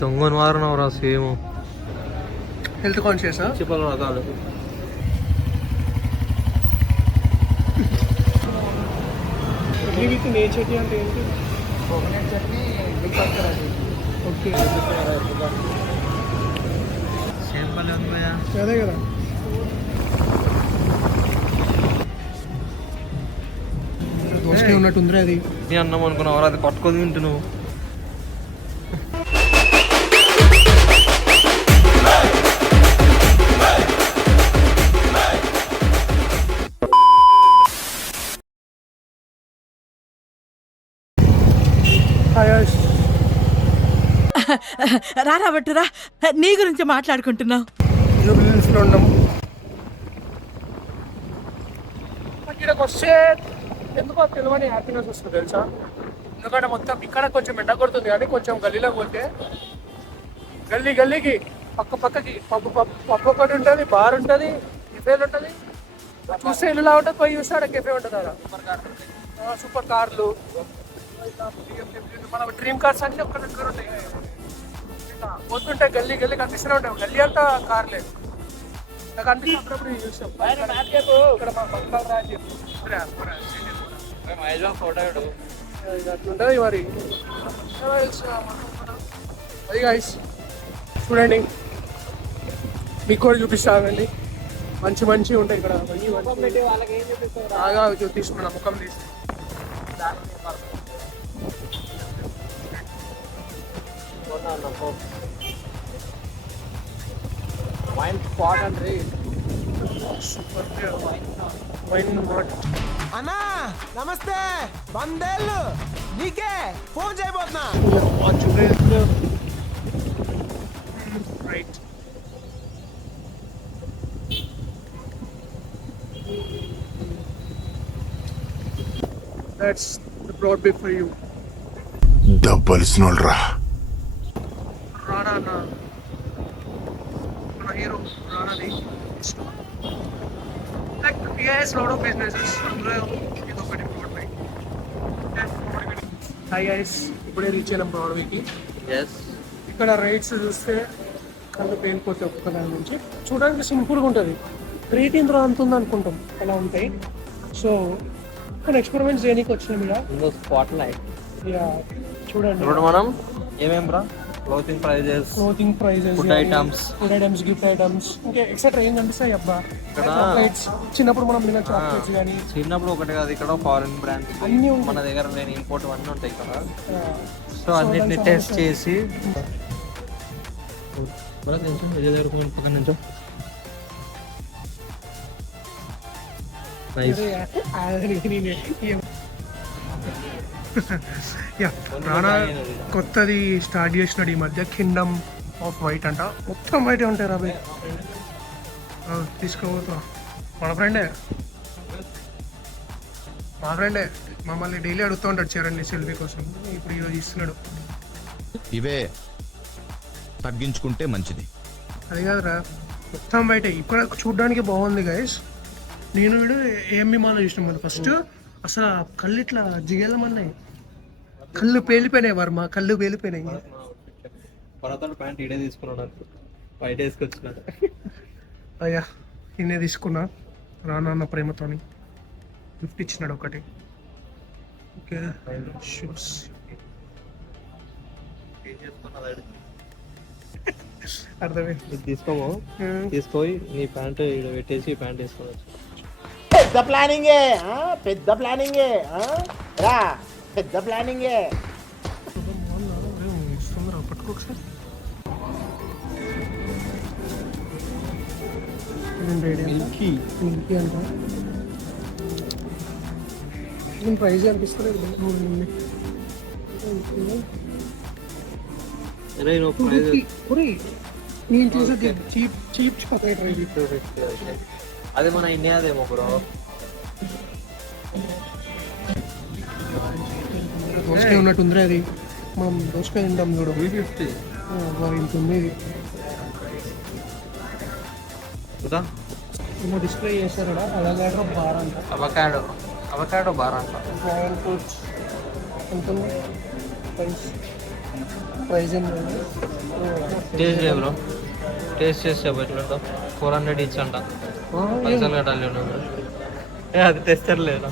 దొంగను మారినవరా same. Health conscious చెప్పాలి రకాలు. విత్ నేచర్ అంటే ఏంటి? కోకోనట్ చట్నీ ఓకే సేమ్ పల్లె ఉంది భయ్యా. అదే కదా. దోసకాయ ఉన్నట్టు ఉందిరా అది. నీ అన్నం అనుకున్నావు అది పట్టుకొని తింటు నువ్వు. రారా బట్టురా, నీ గురించి మాట్లాడుకుంటున్నావు. జూబ్లీహిల్స్లో ఉన్నాము. ఇక్కడికి వస్తే ఎందుకో తెలియని హ్యాపీనెస్ వస్తుంది తెలుసా. ఎందుకంటే మొత్తం ఇక్కడ కొంచెం ఎండ కొడుతుంది కానీ కొంచెం గల్లీలో పోతే గల్లీకి పక్కకి పప్పు ఒకటి ఉంటుంది, బార్ ఉంటుంది, కెఫేలు ఉంటుంది. చూస్తే ఇల్లులా ఉంటుంది, పోయి చూస్తే అక్కడ కెఫే ఉంటుంది. అక్కడ సూపర్ కార్లు, మన డ్రీమ్ కార్స్ అన్నీ ఒక్క దగ్గర ఉంటాయి. పోతుంటే గల్లీ కనిపిస్తూనే ఉంటాం. గల్లీ అంతా కార్లే నాకు అనిపిస్తే అప్పుడప్పుడు చూసాం. ఇక్కడ మా బంగారు రాజు అట్లుంటుంది మరి. అది గైస్ చూడండి, మీకు కూడా చూపిస్తానండి. మంచి ఉంటాయి ఇక్కడ. బాగా తీసుకున్నా ముఖం తీసి. అన్నా నమస్తే, వందేళ్ళు నీకే ఫోన్ చేయబోతున్నా. Right that's the broad bay for you. డబ్బలిసినోళ్ళరా రానా మన హీరో రానాది. Like he has lot of businesses. అందులో ఇది ఒకటి broad bay. Hi guys, ఇప్పుడే రీచ్ అయినాం బ్రాడ్వేకి. ఇక్కడ రైడ్స్ చూస్తే కళ్ళు పేలిపోతాయి ఒక్కొక్క దాని నుంచి. చూడడానికి సింపుల్గా ఉంటుంది. రేటింగ్ అంత ఉంది అనుకుంటాం, అలా ఉంటాయి. సో కొన్ని ఎక్స్పెరిమెంట్స్ చేయడానికి వచ్చినాం ఇక్కడ. స్పాట్ లైట్ చూడండి. ఇప్పుడు మనం ఏమేం రా clothing prizes, food items, gift items, ఇంకా ఎక్సెట్రా ఏం కనిపిస్తాయి అబ్బా. చాక్లెట్స్ చిన్నప్పుడు మనం తిన్న చాక్లెట్స్ కానీ. చిన్నప్పుడు ఒకటి కాదు, ఇక్కడ ఫారిన్ బ్రాండ్స్ అన్నీ మన దగ్గర లేని ఇంపోర్ట్ అన్నీ ఉంటాయి ఇక్కడ. సో అన్నిటిని టెస్ట్ చేసి పక్కన నుంచో రానా కొత్తది స్టార్ట్ చేసినాడు ఈ మధ్య, కింగ్డమ్ ఆఫ్ వైట్ అంట. మొత్తం వైటే ఉంటాయి రాబోయ్. తీసుకోబోతా. మా ఫ్రెండే మమ్మల్ని డైలీ అడుగుతూ ఉంటాడు చరణ్ సెల్ఫీ కోసం. ఇప్పుడు ఈరోజు ఇస్తున్నాడు. ఇవే తగ్గించుకుంటే మంచిది. అది కాదురా, మొత్తం బయటే. ఇక్కడ చూడడానికి బాగుంది గైస్. నేను వీడు ఏఎంబి మాల్లో చూసినాం కదా ఫస్ట్. అసలు కళ్ళు ఇట్లా జిగేలమన్నాయి, కళ్ళు పేలిపోయినాయి. వర్మ కళ్ళు పేలిపోయినాయి. ప్యాంట్ ఇడే తీసుకున్నాడు, బయట వేసుకొచ్చినాడు. అయ్యా నేనే తీసుకున్నా, రానా ప్రేమతోని గిఫ్ట్ ఇచ్చినాడు ఒకటి. ఓకే షూస్ అర్థమైంది. తీసుకొని నీ ప్యాంట్ ఇక్కడ పెట్టేసి ప్యాంట్ వేసుకోవచ్చు. పెద్ద ప్లానింగే రా, పెద్ద ప్లానింగే. పట్టుకో ఒకసారి. మిల్కీ అంట. నేను ప్రైజ్ అనిపిస్తలేదు. నేను చూసే చీప్ చాక్లెట్ రైడ్. అది మన ఇండియాదేమో బ్రో. దోసకాయ ఉన్నట్టు ఉందిరా అది. మనం దోసకాయ తింటాం చూడు. 350 ఇంత ఉంది ఇది. డిస్ప్లే చేస్తారు కదా, అవకాడో బార్ అంట. అవకాడో బార్ అంట. డ్రాగన్ ఫ్రూట్స్ ఎంత ప్రైస్ ఏం లేదు. టేస్ట్ చేయ బ్రో, టేస్ట్ చేసి చెప్పు ఎట్లుంటో. 400 ఈచ్ అంట, పైసలు కట్టాలి నువ్వు. అది తెస్తలేదా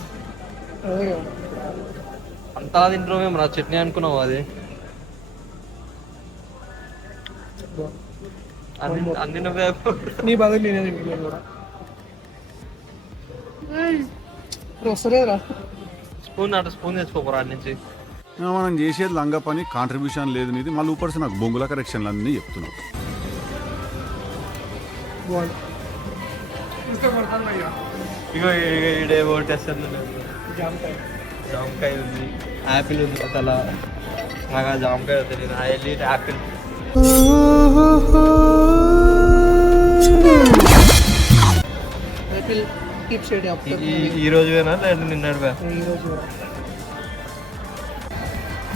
అంతా తింటారు మేము రా, చట్నీ అనుకున్నావు అది. అన్ని నువ్వే నీ బదులు నేనే తింటున్నాను కూడా. వస్తలేదురా స్పూన్ తెచ్చుకోపోరా అన్ని నుంచి. మనం చేసేది లంగా పని, కాంట్రిబ్యూషన్ లేదు నీది, మళ్ళీ ఊపర్సి నాకు బొంగుల కరెక్షన్లు అన్నీ చెప్తున్నావు. ఇగో ఈడే ఓటేస్తాను. జామకాయ ఉంది, యాపిల్ ఉంది, అసలు నాకు ఆ జామకాయ తెలియదు. I lead Apple. ఈ రోజు పోయినా లేదు నిన్నటి పోయా.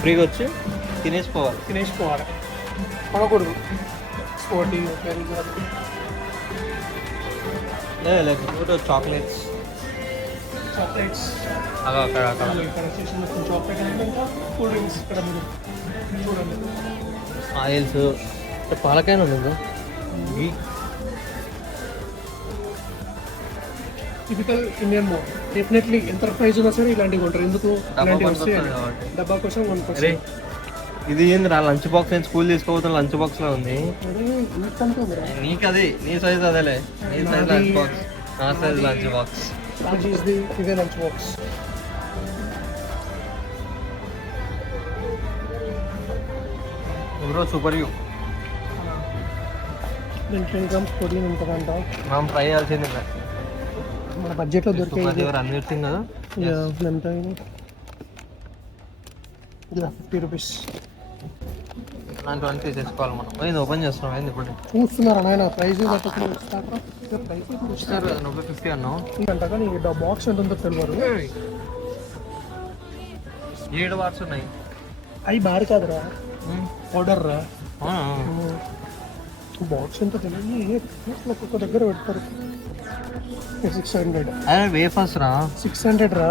ఫ్రీగా వచ్చి తినేసిపోవాలి పడకూడదు. స్పోర్టింగ్ లేకపోతే చాక్లెట్స్ చాక్లెట్స్ అక్కడ అక్కడ ఇక్కడ వచ్చేసి మొత్తం చాక్లెట్ అంటే ఇంకా కూల్ డ్రింక్స్ ఇక్కడ మీరు చూడండి. ఆయిల్స్ పాలకాయ ఉంది. Typical Indian mode. డెఫినెట్లీ ఎంత ప్రైస్ ఉన్నా సరే ఇలాంటివి కొంటారు. ఎందుకు ఇలాంటివి వస్తాయి డబ్బా కోసం కొనుక్కొస్తారు. ఇది ఏందిరా లంచ్ బాక్స్, నేను స్కూల్ తీసుకోపోతున్న లంచ్ బాక్స్ లో ఉంది. నీకు అది నీ సైజ్ అదేలే, నీ సైజ్ లంచ్ బాక్స్, నా సైజ్ లంచ్ బాక్స్. ఇదే lunch box. Bro super you. దీంట్లో ఇంకా పొడి ఉంటుందంట. మనం ట్రై చేయాల్సింది మన బడ్జెట్లో దొరికే అన్నిటింగ్ కదా. ఎంత 50 రూపీస్. అలాంటివన్నీ తీసేసుకోవాలి మనం. ఏంది ఓపెన్ చేస్తున్నాం ఏంది ఇప్పుడు? చూస్తున్నారా నాయన ప్రైస్ ఇస్తారు కదా, 50 అన్నావు. అంట కానీ బాక్స్ ఎంత ఉందో తెలియదు. 7 వాట్స్ ఉన్నాయి. అవి బారు కాదురా, పౌడర్ రా. బాక్స్ ఎంత తెలియదు, ఒక్కొక్క దగ్గర పెడతారు. 600. అదే వేఫర్స్ రా, 600 రా.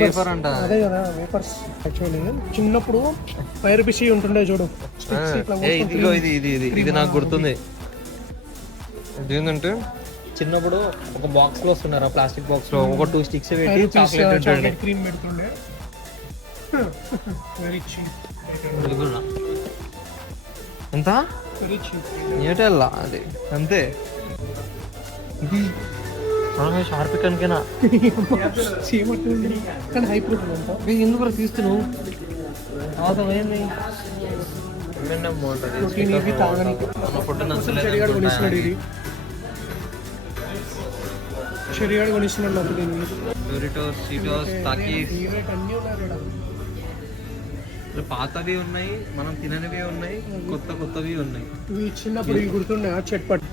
వేఫర్ అంట. అదే కదా వేఫర్స్. యాక్చువల్లీ చిన్నప్పుడు ఫైర్ బిషి ఉంటుండే చూడు, ఇదిగో ఇది ఇది ఇది ఇది నాకు గుర్తుంది. ఏంటంటే చిన్నప్పుడు ఒక బాక్స్ లో వస్తున్నారా, ప్లాస్టిక్ బాక్స్ లో ఒక 2 స్టిక్స్ పెట్టి చాక్లెట్ క్రీమ్ పెడుతుండే. Very cheap. ఎంత వెరీ చీప్. ఏటల్లా అది అంతే. ఇది షార్పికన్కేనా కానీ హై ప్రోటీన్ అంట. ఎందుకు తీస్తున్నావు? అవసరం ఏంది? ప్రోటీన్ ఇవి తాగడానికి. ఫుడ్ శరీరాడు కొనిస్తున్నాడు. ఇది శరీరాడు కొనిస్తున్నాడు నాకు. దీన్ని డోరిటోస్, చీటోస్, టాకీస్ అన్నీ ఉన్నాయి. పాతవి ఉన్నాయి, మనం తిననివి ఉన్నాయి, కొత్తవి ఉన్నాయి. ఇవి చిన్నప్పుడు ఇవి గుర్తుండే చట్పట్.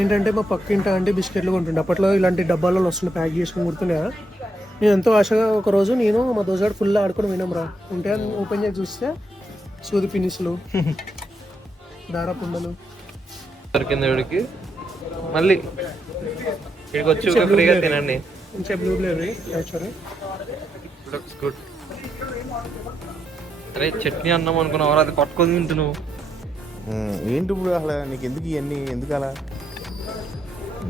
ఏంటంటే మా పక్కింట అంటే బిస్కెట్లు కొంటుండే. అప్పట్లో ఇలాంటి డబ్బాలలో వస్తుండే ప్యాక్ చేసుకుని గుర్తుండే. నేను ఎంతో ఆశగా ఒకరోజు నేను మా దోసాడు ఫుల్ ఆడుకొని వినమ్రా ఉంటే ఓపెన్ చేసి చూస్తే సూది పినిసులు, దారపుండలు దొరికింది వీడికి. మళ్ళీ ఇక్కడికి వచ్చి ఫ్రీగా తినండి. మంచిగా బ్లూబెర్రీ యాక్చువల్లీ లుక్స్ గుడ్. అరే చట్నీ అన్నం అనుకున్నావు, అది పట్టుకొని తింటున్నావు. ఏంటి ఇప్పుడు అసలు నీకు ఎందుకు ఇవన్నీ ఎందుకు అలా?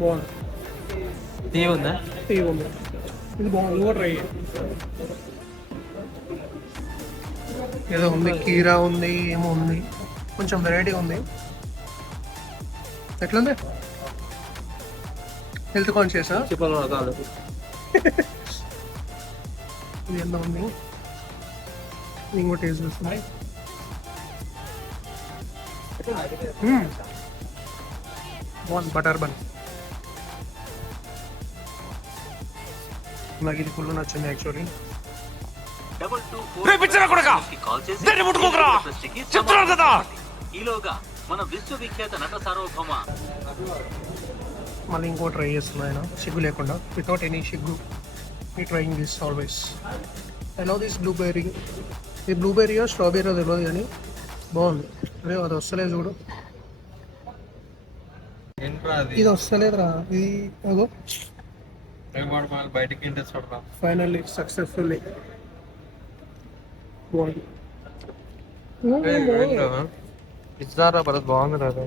బాగుంది. తీయగుందా? తీయగుంది. ఇది బాగుంది, కూడా ట్రై ఏదో ఉంది, కీరా ఉంది, ఏమో ఉంది, కొంచెం వెరైటీ ఉంది. ఎట్లుంది? హెల్త్ కాన్షియస్ చెప్పాలి కాదు. ఇది ఎంత ఉంది? ఇంకో టేస్ట్ వస్తుంది. బాగుంది. బటర్ బన్ నాకు ఇది ఫుల్ నచ్చింది యాక్చువల్లీ. మళ్ళీ ఇంకో ట్రై చేస్తున్నా ఆయన సిగ్గు లేకుండా, వితౌట్ ఎనీ సిగ్గు. ఈ trying this always. I love this blueberry. ఇది బ్లూబెర్రీయో స్ట్రాబెర్రీయో తెలియదు కానీ బాగుంది. అదే అది వస్తలేదు చూడు, ఇది వస్తలేదురా. ఇది అగో బయటకి ఫైనల్లీ సక్సెస్ఫుల్లీ బాగుంది. ఇస్తారా భరత్, బాగుంది రా అది.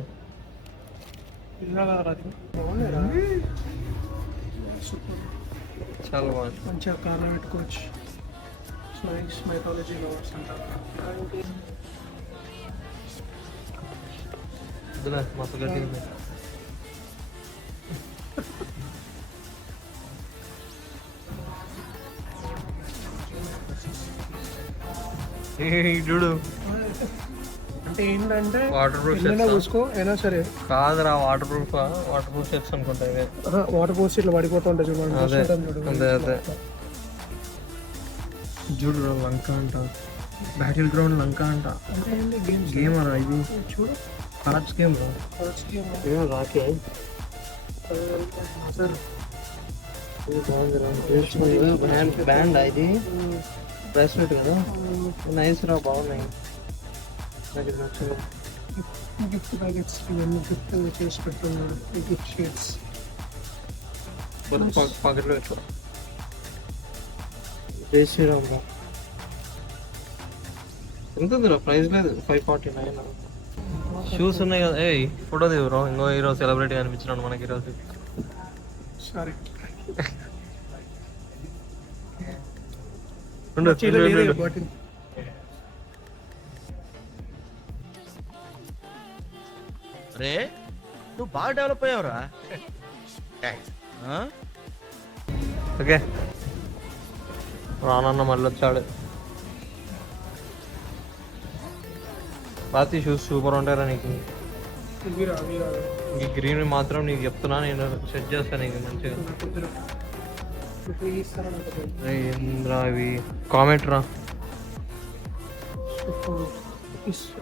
పిల్లల రాత్రి బాగున్నాయిరా. సూపర్, చాలా బాగుంది. మంచిగా కార్లో పెట్టుకోవచ్చు. స్నైక్స్ మైథాలజీ లవర్స్ అంటారు. వద్దులే, మస్తు గట్టిగా ఉంది. చూడు, అంటే ఏంటంటే వాటర్ ప్రూఫ్ ఎన్నైనా పోసుకో అయినా సరే. కాదురా, వాటర్ ప్రూఫ్ షర్ట్స్ అనుకుంటా ఇవే. వాటర్ పోసి ఇట్లా పడిపోతూ ఉంటాయి చూడండి. అదే చూడు. అదే అదే చూడు, లంక అంట, బ్యాటిల్ గ్రౌండ్ లంక అంట. గేమ్ రా ఇది, చూడు కార్డ్స్ గేమ్ రా. రాకే బ్యాండ్ ఇది, బ్రాస్లెట్ కదా, నైస్ రా, బాగున్నాయి, నాకు ఇది నచ్చింది. గిఫ్ట్ ప్యాకెట్స్ ఇవన్నీ గిఫ్ట్ చేసి పెడుతున్నాడు. ఈ గిఫ్ట్ షీట్స్ పాకెట్లో పెట్టుకో. జై శ్రీరామ్ రా. ఎంత ఉందిరా, ప్రైస్ లేదు, 549. షూస్ ఉన్నాయి కదా. ఏ ఫోటో దిగురా, ఇంకో ఈరోజు సెలబ్రిటీ అనిపించినాడు మనకి ఈరోజు. Sorry bottle. రే నువ్వు బాగా డెవలప్ అయ్యావురా. ఓకే, రానన్న మళ్ళీ వచ్చాడు. బాతి షూస్ సూపర్ ఉంటారా నీకు. ఇవిరా అవిరా ఈ గ్రీన్ మాత్రం నీకు చెప్తున్నా, నేను సెట్ చేస్తాను నీకు మంచిగా. ఏంద్రా ఇవి, కామెంట్ రా.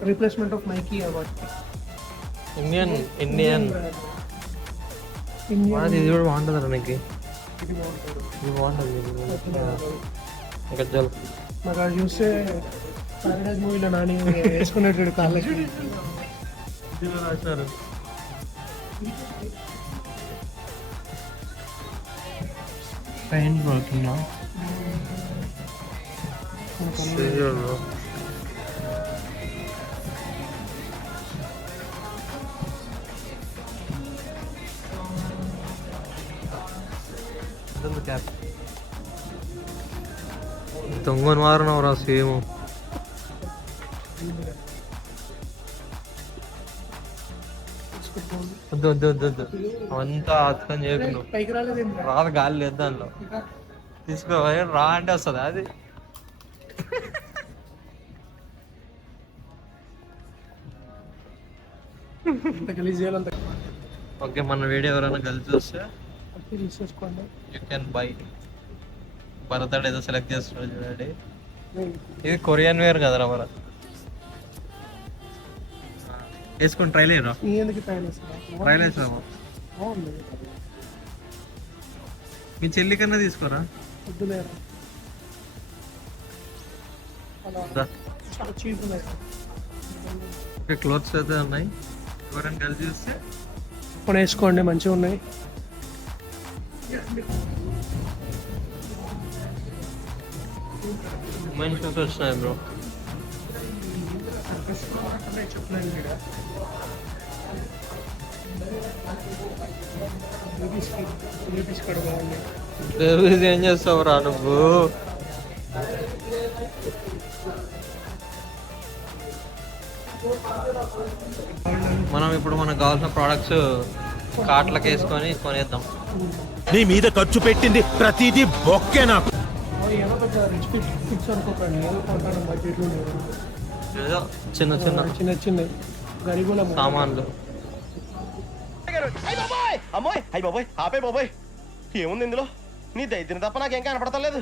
రీప్లేస్మెంట్ ఆఫ్ మైకీ అవార్డ్. ఇండియన్ ఇండియన్ ఇండియన్ ఇది కూడా బాగుంటుందిరా నీకు. ఇది బాగుంటుంది. ఇది బాగుంటుంది గజ్జలు. నాకు అది చూస్తే ప్యారడైజ్ మూవీలో నాని వేసుకునేటాడు కాళ్ళకి. రాశారు పెయిన్ బ్రోకింగ్. క్యాప్ దొంగను మారినవరా సేమ్. వద్దు వద్దు వద్దు వద్దు, అవంతా అర్థం చేయకుండా పైకి రాలేదు. రాదు, గాలి లేదు దానిలో. తీసుకో, రా అంటే వస్తుంది అది. అంత గలీజ్ చేయాలంత ఓకే, మన వీడియో ఎవరైనా కలిసి వస్తే తీసేసుకోండి. You can buy. భరత్ ఏదో సెలెక్ట్ చేస్తున్నాడు చూడండి. ఇది కొరియన్ వేర్ కదరా భరత్. వేసుకొని ట్రైల్ అయ్యరా, నీ ఎందుకు ట్రైల్ వేస్తారా? ట్రైల్ వేసాము. బాగుంది. మీ చెల్లి కన్నా తీసుకోరా. వద్దులేరా, అలా దా. చాలా చీప్ ఉన్నాయి. ఓకే, క్లోత్స్ అయితే ఉన్నాయి, ఎవరైనా కలిసి వస్తే కొన్ని వేసుకోండి, మంచిగా ఉన్నాయి. ఉమెన్ షూస్ వచ్చినాయి బ్రో. చెప్పలేదు ఇక్కడ. బేబీస్ కూడా బాగుంది. బేబీస్ ఏం చేస్తావు రా నువ్వు. మనం ఇప్పుడు మనకు కావాల్సిన ప్రోడక్ట్స్ కార్ట్లకు వేసుకొని కొనేద్దాం. నీ మీద ఖర్చు పెట్టింది ప్రతిదీ బొక్కే నాకు. ఏమో పెద్ద రిచ్ పిక్స్ అనుకోకండి, ఏదో కొంటాను బడ్జెట్లో. ఏదో చిన్న చిన్న చిన్న చిన్న గరీబుల సామాన్లు. అమ్మోయ్ అయ్యి బాబోయ్ ఆపే బాబోయ్, ఏముంది ఇందులో? నీ దైత్యం తప్ప నాకేం కనపడతలేదు.